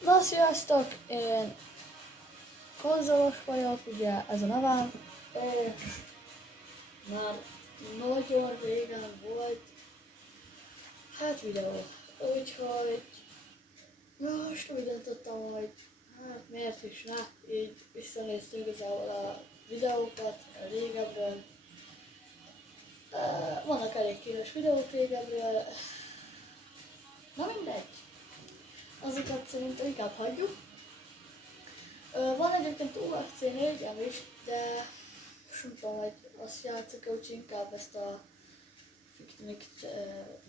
Na, sziasztok! Én konzolos vagyok, ugye ez a nevem, és már nagyon régen volt videó. Úgyhogy most úgy döntöttem, hogy miért is ne, így visszanéztem igazából a videókat régebről. Vannak elég kínos videók régebről, na mindegy. Azokat szerintem inkább hagyjuk. Van egyébként UFC 4-em is, de most nem tudom, hogy azt játszok, úgyhogy inkább ezt a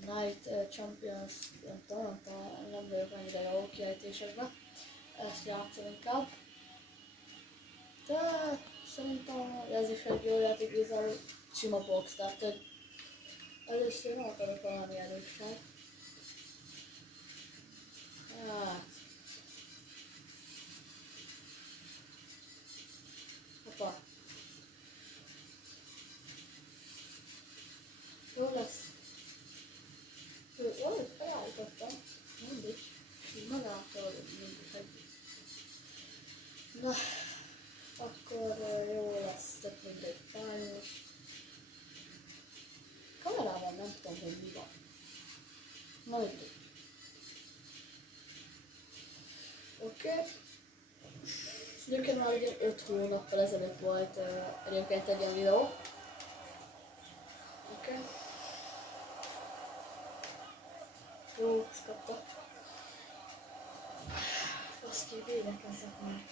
Night Champions, nem tudom, nem vagyok annyira jó kiejtésekben, ezt játszom inkább. De szerintem ez is egy jó játék, igazából sima box, tehát hogy először nem akarok valami erősnek. Hát. Hoppá. Jó lesz. Jó, felállítottam. Mindig. Magától mindig hagyjuk. Na, akkor jó lesz, tök mindegy fájnos. Kamerában nem tudom, hogy mi van. Na mindegy. Oké. Egyébként már ugye 5 hónappal ezelőtt volt egyébként egy ilyen videó. Oké. Jó, ezt kapta. Azt ki, védekezzek már.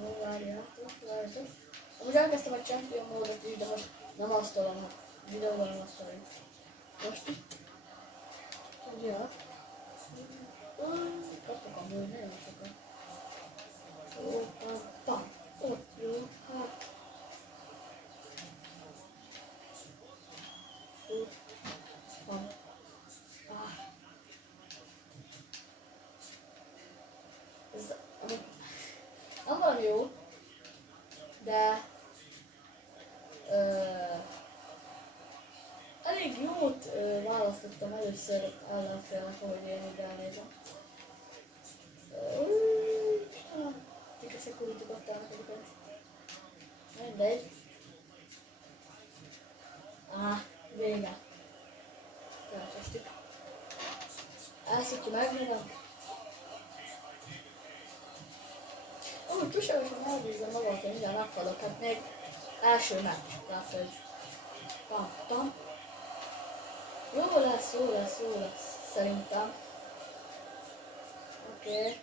Jó, várjátok. Amúgy elkezdtem a Champion módot is, de most nem azt tolom, a videóban nem azt tolom. Most itt. Ugye? Kaptak amúgy nagyon sokat. Ó, pam. Ott jó, hát. Ó, pam. Ez nem valami jó, de elég jót választottam először ellenfélnek, ahogy én ide elnézem. Istenem, mik a security-t adtának egyébként. Mindegy. Vége. Elkezdtük. Elszítja meg magam. Túlságosan elbízom magam, hogy mindjárt meghalok, hát még első meccs, tehát hogy tam. Jó lesz, szerintem. Oké.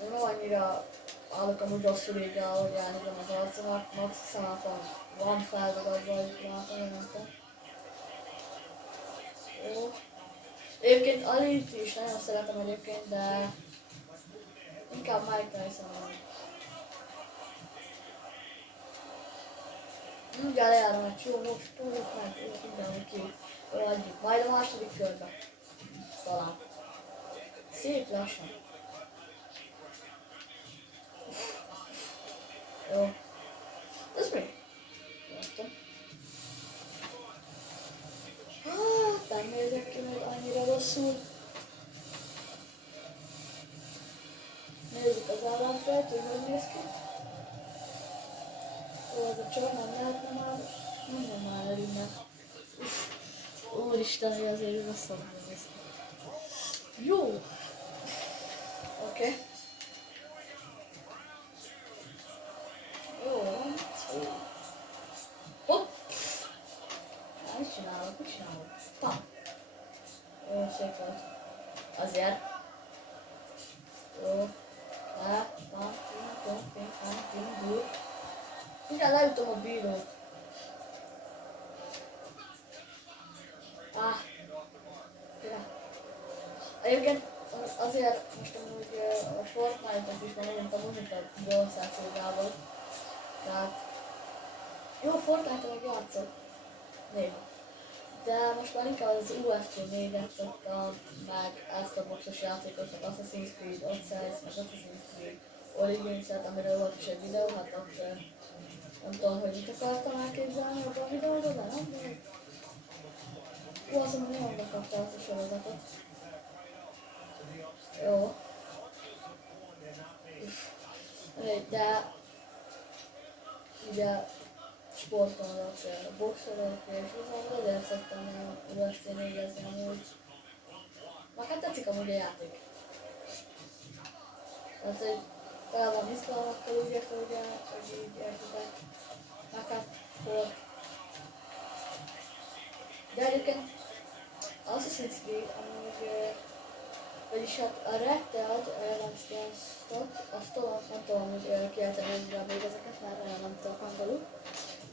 Én nem annyira állok amúgy rosszul így, ahogy elnézem az arcomat, max számon van feldagadva, hogy látom, nem tudom. Jó. Egyébként Alit is nagyon szeretem egyébként, de inkább Mike Tyson van. Mindjárt lejárom egy csó, most túljuk meg, és mindenhol ki. Adjuk, majd a második körbe. Talán. Szép lassan. Jó. Ez mi? Láttam. Nem nézek ki még annyira rosszul. Nézzük az ellenfelt, hogy néz ki. Ó, az a csor nem lehetne már. Minden már elinnen. Úristen, hogy azért rosszul néz ki. Jó. Oké. Jó. Hopp. Mit csinálok? Pam. Jó, szép volt. Azért. Jó. Pam. Mindjárt leütöm a bírót. Egyébként azért most amúgy a Fortnite-ot is megnyomtam úgy, a gyorszátszolgával. Tehát jó, Fortnite-ot meg játszok. Néha. De most már inkább az UFC 4-et szoktam, meg ezt a boxos játékot, meg Assassin's Creed Odyssey, meg Assassin's Creed Origins-et, amiről volt is egy videó, hát ott nem tudom, hogy mit akartam elképzelni abban a videóban, de nem, de... Jó, azon nagyon bekapta azt a sorozatot. de ugye sportolok, boxolok, és viszont azért szoktam UFC négezni amúgy. Nekem tetszik amúgy a játék. Tehát, hogy tele van izgalmakkal, úgy értem, ugye, hogy így értitek. Nekem volt. De egyébként Assassin's Creed amúgy, vagyis hát a Red Dead Redemption-t, azt tudom, nem tudom, hogy kiejteni ennyire még ezeket, mert nem tudok angolul.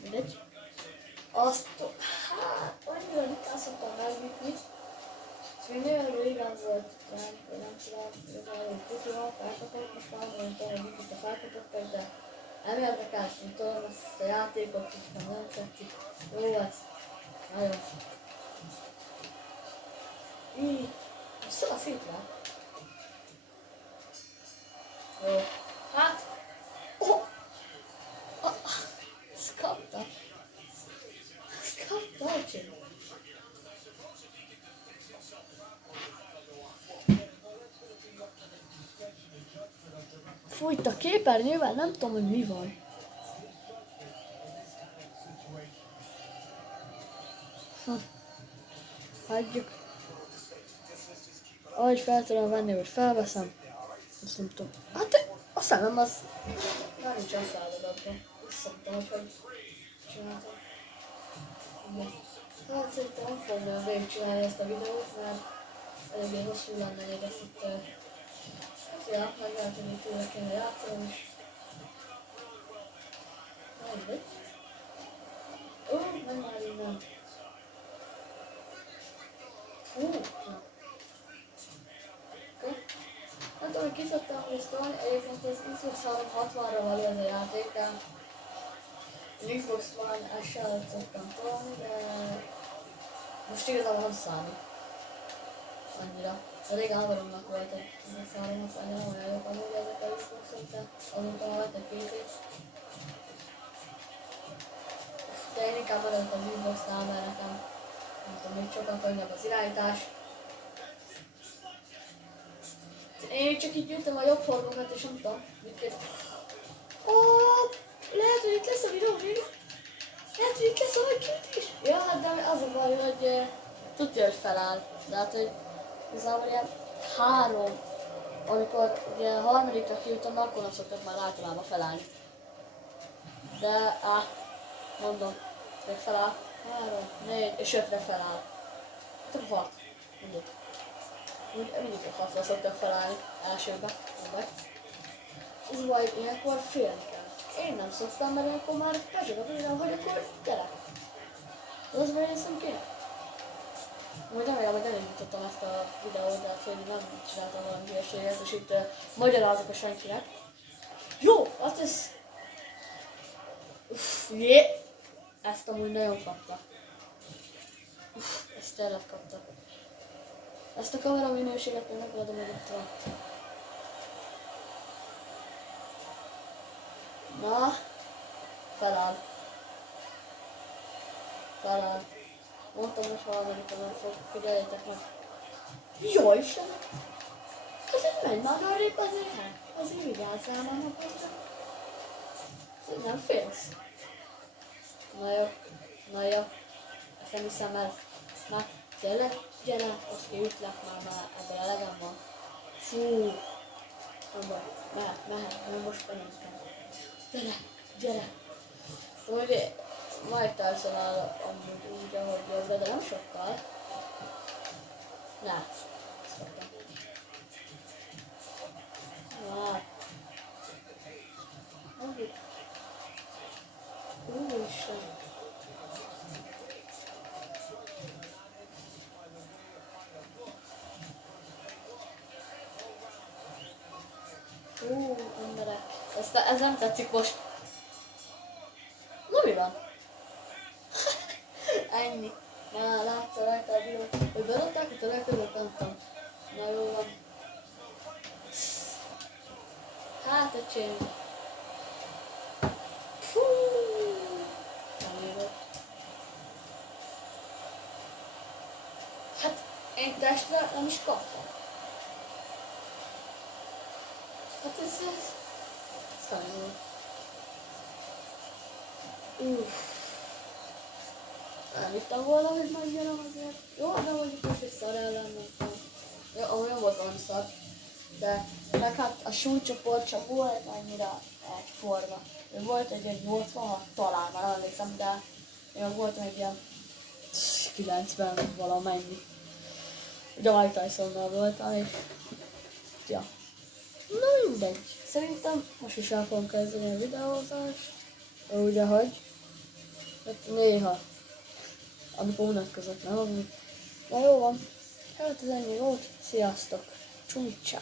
Mindegy. Azt, hát, annyira ritkán szoktam megnyitni. És még nagyon régen volt, nem tudom, igazából kutyuval felkapott, most már nem tudom, hogy mit a felkapottak, de nem érdekes, nem tudom, ezt a játékot, hogy nem tetszik. Jó lesz. Nagyon. Így. Szóval szépen. Jó. Hát. Oh! Ezt kapta. Ezt kapta, öcsém. Fújt a képernyővel, nem tudom, hogy mi van. Hagyjuk. Ahogy fel tudom venni, hogy felveszem. Azt nem tudom. Hát a szemem az már nincsen felvezetve. Visszaadtam, hogy csináltam. Hát szerintem nem fogom végigcsinálni ezt a videót, mert eléggé hosszú lenne még ezt itt. Ja, meg lehet, hogy itt újra kéne játszani is. Mindegy. Meg már innen. Nem tudom, hogy ki szoktam lisztolni, egyébként az Xbox 360-ra való ez a játék, de az Xbox One S-sel szoktam tolni, de most igazából nem számít. Annyira. De régen haveromnak volt egy Xbox 360, nem olyan jók amúgy ezek a Xboxok, de azóta már vett egy PC-t. De én inkább maradok az Xbox-nál, mert nekem nem tudom, hogy sokkal könnyebb az irányítás. Én csak így gyűjtöm a jobb horgokat és nem tudom, mit kezd. Lehet, hogy itt lesz a videó még. Lehet, hogy itt lesz a nagy küldetés. Ja, hát de az a baj, hogy tudja, hogy feláll. De hát, hogy igazából ilyen 3, amikor ugye a harmadikra kijutom, akkor nem szoktak már általában felállni. De, mondom, még feláll. 3, 4 és 5-re feláll. Hát 6. Mindegy. Mindig 6-ra szoktak felállni elsőbe. Ez baj, ilyenkor félni kell. Én nem szoktam, mert ilyenkor már pezseg a videó, hogy akkor gyere. De az benézem kéne. Úgy remélem, hogy elindítottam ezt a videót, de hogy nem csináltam valami hülyeséget, és itt magyarázok a senkinek. Jó, hát ez... Ezt amúgy nagyon kapta. Ezt tényleg kapta. Ezt a kamera minőséget még megadom, hogy itt van. Na, feláll. Feláll. Mondtam, hogy harmadikon nem fog, figyeljétek meg. Jó Istenem! Azért menj már arrébb azért, hát. Azért vigyázzál már magadra. Azért nem félsz. Na jó, na jó. Ezt nem hiszem el. Na, gyere, azt kiütlek már ebből elegem van. Fú. Nem baj, mehet, most nem kell. Gyere. Hogy Mike Tyson-nal amúgy úgy, ahogy jobbra, de nem sokkal. Na, ezt kaptam. Na. Úristen. Emberek. Ez nem tetszik most. Na mi van? Ennyi. Na, látsza rajta a videó. Hogy beadták itt a legközött, nem tudom. Na jó van. Hát, öcsém. Fú. Nem jó. Hát, én testre nem is kaptam. Hát ez Hány? Elvittem volna, hogy megjelem azért. Jó, de mondjuk most egy szar ellen nem. Jó, olyan volt valami szar. De meg hát a súlycsoport csak volt annyira egyforma. Volt egy 86 talán, már emlékszem, de én volt egy ilyen 90 valamennyi. Ugye a Mike Tysonnal voltam, és ja. Na mindegy. Szerintem most is el fogom kezdeni a videózást. Úgy, ahogy. Hát néha. Amikor unatkozok, nem? Na jó van. Hát ez ennyi volt. Sziasztok. Csúcsá.